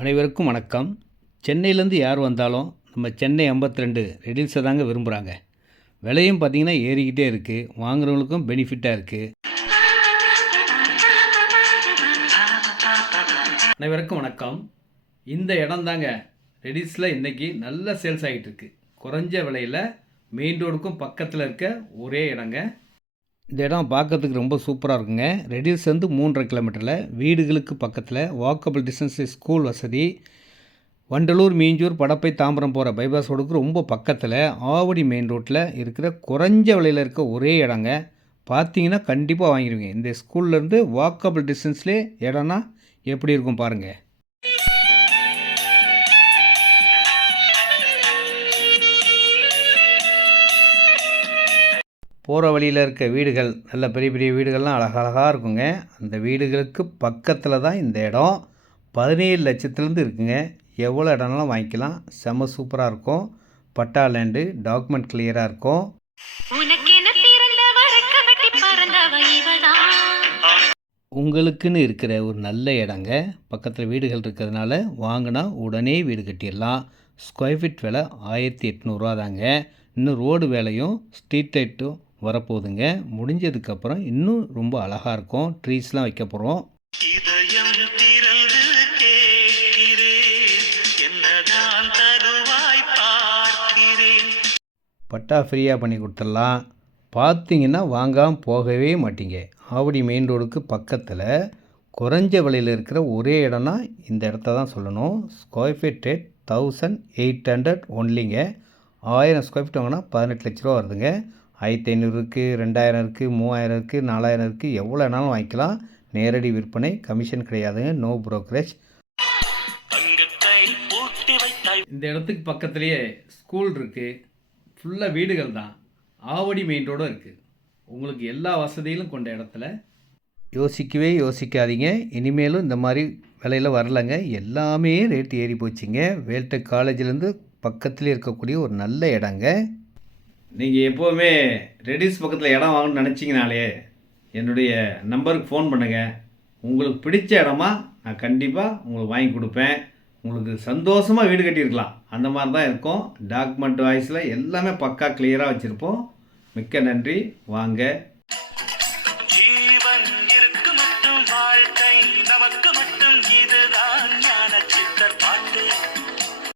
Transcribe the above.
அனைவருக்கும் வணக்கம். சென்னையிலேருந்து யார் வந்தாலும் நம்ம சென்னை 52 ரெடில்ஸை தாங்க விரும்புகிறாங்க. விலையும் பார்த்திங்கன்னா ஏறிக்கிட்டே இருக்குது, வாங்குறவங்களுக்கும் பெனிஃபிட்டாக இருக்குது. அனைவருக்கும் வணக்கம். இந்த இடம் தாங்க ரெடில்ஸில் இன்றைக்கி நல்ல சேல்ஸ் ஆகிட்டு இருக்குது. குறைஞ்ச விலையில் மெயின் ரோடுக்கும் பக்கத்தில் இருக்க ஒரே இடங்க. இந்த இடம் பார்க்கறதுக்கு ரொம்ப சூப்பராக இருக்குங்க. ரெடில்ஸ் வந்து 3.5 கிலோமீட்டரில், வீடுகளுக்கு பக்கத்தில், வாக்கபிள் டிஸ்டன்ஸ், ஸ்கூல் வசதி, வண்டலூர், மீஞ்சூர், படப்பை, தாம்பரம் போகிற பைபாஸ் ரோடுக்கு ரொம்ப பக்கத்தில், ஆவடி மெயின் ரோட்டில் இருக்கிற குறைஞ்ச விலையில் இருக்க ஒரே இடங்க. பார்த்தீங்கன்னா கண்டிப்பாக வாங்கிடுவீங்க. இந்த ஸ்கூல்லேருந்து வாக்கபிள் டிஸ்டன்ஸ்லேயே இடம்னா எப்படி இருக்கும் பாருங்கள். போகிற வழியில் இருக்க வீடுகள் நல்ல பெரிய பெரிய வீடுகள்லாம் அழகழகாக இருக்குங்க. அந்த வீடுகளுக்கு பக்கத்தில் தான் இந்த இடம். 17 லட்சத்துலேருந்து இருக்குங்க. எவ்வளோ இடம்லாம் வாங்கிக்கலாம். செம்ம சூப்பராக இருக்கும். பட்டா லேண்டு, டாக்குமெண்ட் கிளியராக இருக்கும். உங்களுக்குன்னு இருக்கிற ஒரு நல்ல இடங்க. பக்கத்தில் வீடுகள் இருக்கிறதுனால வாங்கினா உடனே வீடு கட்டிடலாம். ஸ்கொயர் ஃபீட் விலை 1800 தாங்க. இன்னும் ரோடு வேலையும் ஸ்ட்ரீட் லைட்டும் வரப்போகுதுங்க. முடிஞ்சதுக்கப்புறம் இன்னும் ரொம்ப அழகாக இருக்கும். ட்ரீஸ்லாம் வைக்க போகிறோம். பட்டா ஃப்ரீயாக பண்ணி கொடுத்துடலாம். பார்த்தீங்கன்னா வாங்காமல் போகவே மாட்டீங்க. ஆவடி மெயின் ரோடுக்கு பக்கத்தில் குறைஞ்ச விலையில் இருக்கிற ஒரே இடம்னா இந்த இடத்த தான் சொல்லணும். ஸ்கொயர் ஃபீட் ரேட் 1800 ஒன்லிங்க. 1000 ஸ்கொயர் ஃபீட் வாங்கினா 18 லட்ச ரூபா வருதுங்க. 1500 இருக்குது, 2000 இருக்குது, 3000 இருக்குது, 4000 இருக்குது. எவ்வளோ வேணாலும் வாங்கிக்கலாம். நேரடி விற்பனை, கமிஷன் கிடையாதுங்க. No brokerage. இந்த இடத்துக்கு பக்கத்துலேயே ஸ்கூல் இருக்குது. ஃபுல்லாக வீடுகள் தான். ஆவடி மெயின் ரோடும் இருக்குது. உங்களுக்கு எல்லா வசதிகளும் கொண்ட இடத்துல யோசிக்கவே யோசிக்காதீங்க. இனிமேலும் இந்த மாதிரி விலையில் வரலைங்க. எல்லாமே ரேட் ஏறி போச்சுங்க. வேல்டெக் காலேஜிலேருந்து பக்கத்துலேயே இருக்கக்கூடிய ஒரு நல்ல இடங்க. நீங்கள் எப்போவுமே ரெடில்ஸ் பக்கத்தில் இடம் வாங்கணும்னு நினச்சிங்கனாலே என்னுடைய நம்பருக்கு ஃபோன் பண்ணுங்கள். உங்களுக்கு பிடிச்ச இடமா நான் கண்டிப்பாக உங்களுக்கு வாங்கி கொடுப்பேன். உங்களுக்கு சந்தோஷமாக வீடு கட்டியிருக்கலாம். அந்த மாதிரி தான் இருக்கும். டாக்குமெண்ட் வாய்ஸில் எல்லாமே பக்கா கிளியராக வச்சுருப்போம். மிக்க நன்றி. வாங்க.